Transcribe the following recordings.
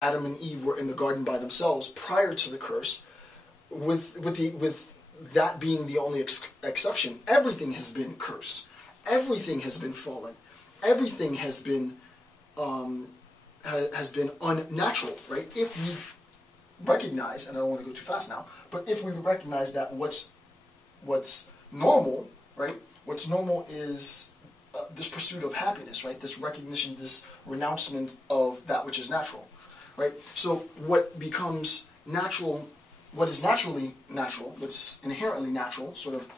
Adam and Eve were in the garden by themselves prior to the curse, with that being the only exception, everything has been cursed. Everything has been fallen. Everything has been unnatural, right? If we recognize, and I don't want to go too fast now, but if we recognize that what's normal, right? What's normal is this pursuit of happiness, right? This recognition, this renouncement of that which is natural, right? So what becomes natural, what is naturally natural, what's inherently natural, sort of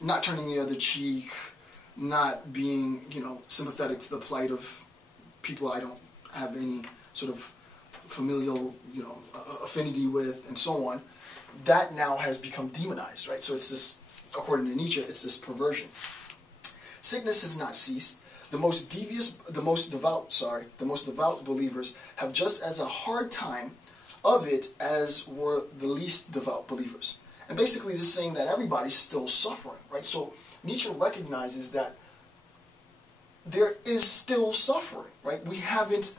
not turning the other cheek, not being, sympathetic to the plight of people I don't have any sort of familial, affinity with, and so on, that now has become demonized, right? So it's this, according to Nietzsche, it's this perversion. Sickness has not ceased. The most devout believers have just as a hard time of it as were the least devout believers. And basically this is saying that everybody's still suffering, right? So Nietzsche recognizes that there is still suffering, right? We haven't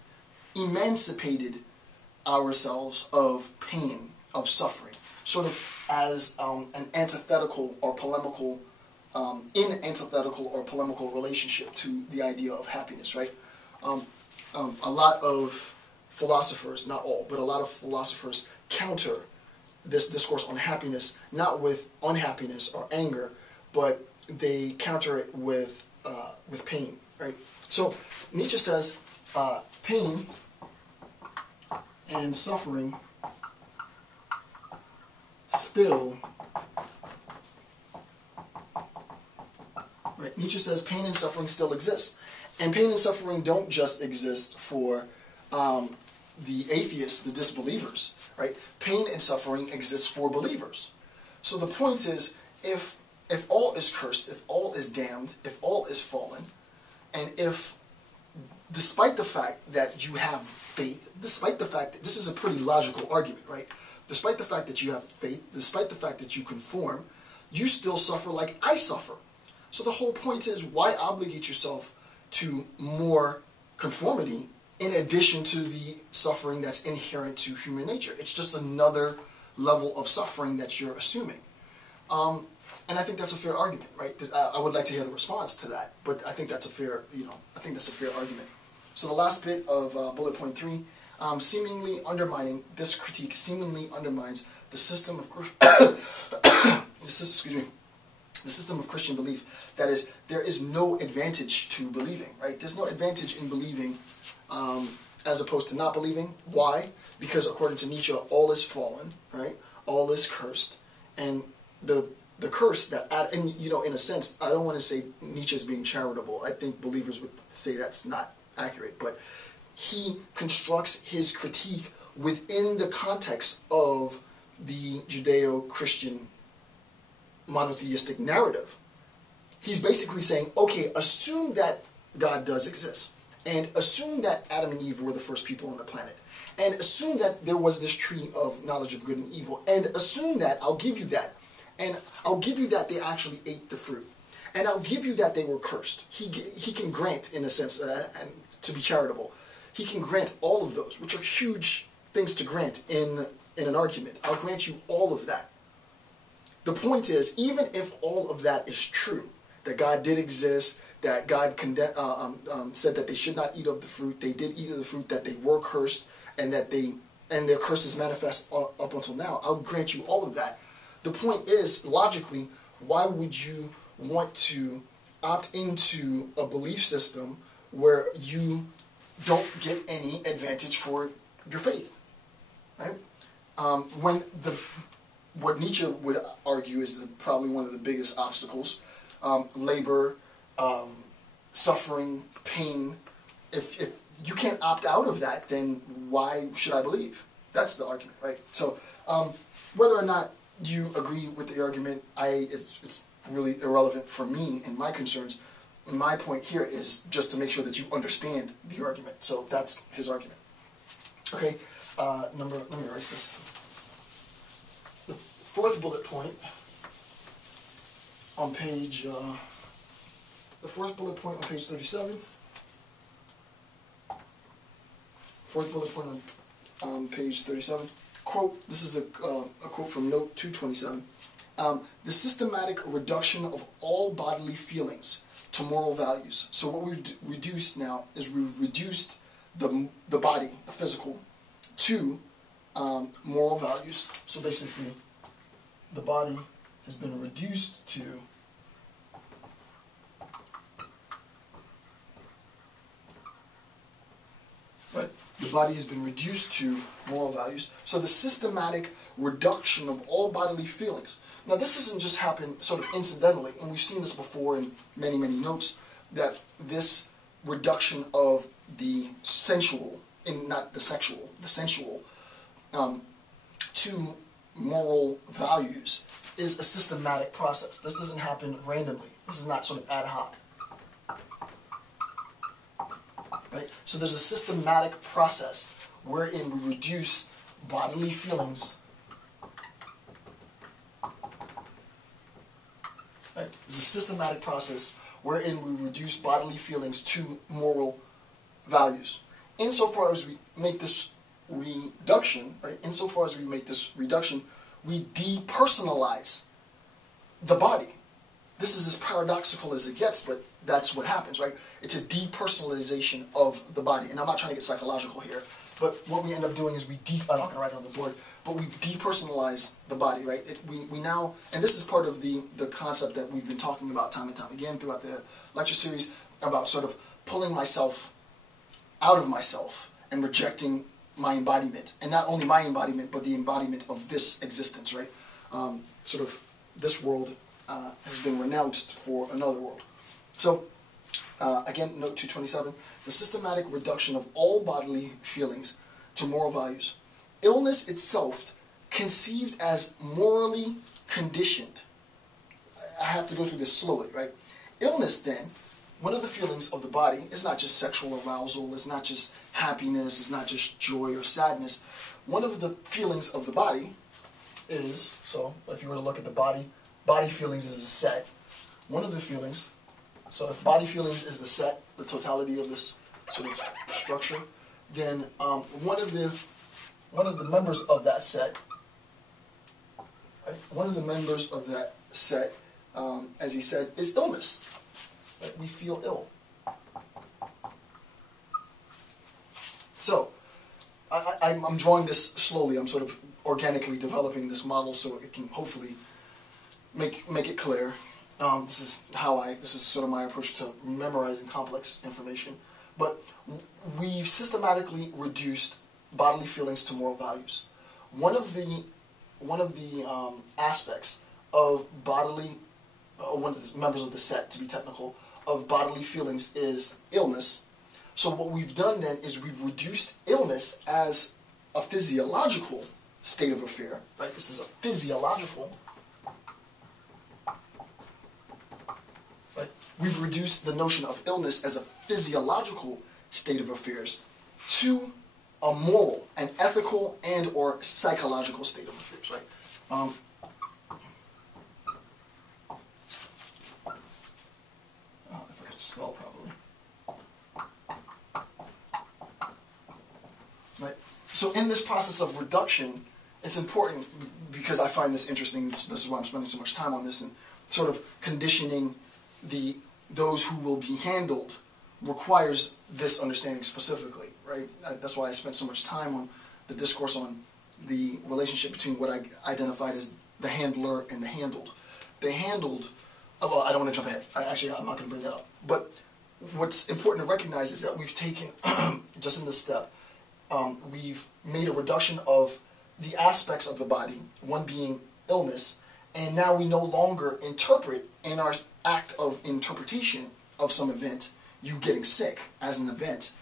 emancipated ourselves of pain, of suffering, sort of as an antithetical or polemical, relationship to the idea of happiness, right? A lot of philosophers, not all, but a lot of philosophers counter this discourse on happiness, not with unhappiness or anger, but they counter it with pain, right? So Nietzsche says pain and suffering still, right? Nietzsche says pain and suffering still exist. And pain and suffering don't just exist for the atheists, the disbelievers, right? Pain and suffering exists for believers. So the point is, if all is cursed, if all is damned, if all is fallen, and if, despite the fact that you have faith, despite the fact that, this is a pretty logical argument, right? Despite the fact that you have faith, despite the fact that you conform, you still suffer like I suffer. So the whole point is, why obligate yourself to more conformity in addition to the suffering that's inherent to human nature? It's just another level of suffering that you're assuming. And I think that's a fair argument, right? I would like to hear the response to that, but I think that's a fair, I think that's a fair argument. So the last bit of bullet point 3, this critique seemingly undermines the system of the system of Christian belief. That is, there is no advantage to believing, right? There's no advantage in believing as opposed to not believing. Why? Because according to Nietzsche, all is fallen, right? All is cursed, and the curse that, and in a sense, I don't want to say Nietzsche is being charitable. I think believers would say that's not accurate, but he constructs his critique within the context of the Judeo-Christian monotheistic narrative. He's basically saying, okay, assume that God does exist, and assume that Adam and Eve were the first people on the planet, and assume that there was this tree of knowledge of good and evil, and assume that, I'll give you that, and I'll give you that they actually ate the fruit, and I'll give you that they were cursed. He can grant, in a sense, and to be charitable, he can grant all of those, which are huge things to grant in an argument. I'll grant you all of that. The point is, even if all of that is true, that God did exist, that God said that they should not eat of the fruit, they did eat of the fruit, that they were cursed, and that their curse is manifest up until now, I'll grant you all of that. The point is, logically, why would you want to opt into a belief system where you don't get any advantage for your faith, right? What Nietzsche would argue is probably one of the biggest obstacles, labor, suffering, pain. If you can't opt out of that, then why should I believe? That's the argument, right? So whether or not you agree with the argument, it's really irrelevant for me and my concerns. My point here is just to make sure that you understand the argument. So that's his argument. Okay, let me erase this. The fourth bullet point on page, the fourth bullet point on page 37 fourth bullet point on page 37. Quote, this is a quote from note 227. The systematic reduction of all bodily feelings to moral values. So what we've reduced now is we've reduced the body, the physical, to moral values. So basically, the body has been reduced to the body has been reduced to moral values. So the systematic reduction of all bodily feelings. Now this doesn't just happen sort of incidentally, and we've seen this before in many, many notes, that this reduction of the sensual, not the sexual, the sensual, to moral values is a systematic process. This doesn't happen randomly. This is not sort of ad hoc. Right? So there's a systematic process wherein we reduce bodily feelings. Right? There's a systematic process wherein we reduce bodily feelings to moral values. Insofar as we make this reduction, right? Insofar as we make this reduction, we depersonalize the body. This is as paradoxical as it gets, but that's what happens, right? It's a depersonalization of the body. And I'm not trying to get psychological here, but what we end up doing is I'm not going to write it on the board, but we depersonalize the body, right? We now, and this is part of the concept that we've been talking about time and time again throughout the lecture series, about sort of pulling myself out of myself and rejecting my embodiment. And not only my embodiment, but the embodiment of this existence, right? Sort of this world has been renounced for another world. So, again, note 227, the systematic reduction of all bodily feelings to moral values. Illness itself, conceived as morally conditioned. I have to go through this slowly, right? Illness, then, one of the feelings of the body is not just sexual arousal, it's not just happiness, it's not just joy or sadness. One of the feelings of the body is, so if you were to look at the body feelings is a set. One of the feelings, so if body feelings is the set, the totality of this sort of structure, then one of the members of that set, right? One of the members of that set, as he said, is illness. Right? We feel ill. So I'm drawing this slowly. I'm sort of organically developing this model so it can hopefully make it clear. This is sort of my approach to memorizing complex information. But we've systematically reduced bodily feelings to moral values. One of the aspects of bodily, one of the members of the set, to be technical, of bodily feelings is illness. So what we've done then is we've reduced illness as a physiological state of affair. Right? This is a physiological. We've reduced the notion of illness as a physiological state of affairs to a moral, an ethical, and or psychological state of affairs, right? Oh, I forgot to spell properly. Right? So in this process of reduction, it's important because I find this interesting. This is why I'm spending so much time on this and sort of conditioning those who will be handled requires this understanding specifically, right? That's why I spent so much time on the discourse on the relationship between what I identified as the handler and the handled. The handled, well, I don't want to jump ahead. I'm not going to bring that up. But what's important to recognize is that we've taken, just in this step, we've made a reduction of the aspects of the body, one being illness, and now we no longer interpret in our act of interpretation of some event, you getting sick as an event.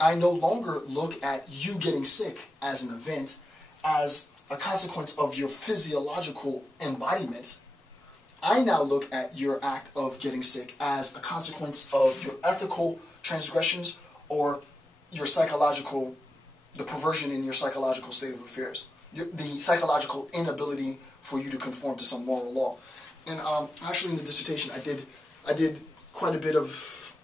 I no longer look at you getting sick as an event as a consequence of your physiological embodiment. I now look at your act of getting sick as a consequence of your ethical transgressions or your psychological, the perversion in your psychological state of affairs, the psychological inability for you to conform to some moral law. And actually in the dissertation I did quite a bit of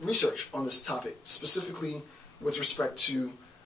research on this topic, specifically with respect to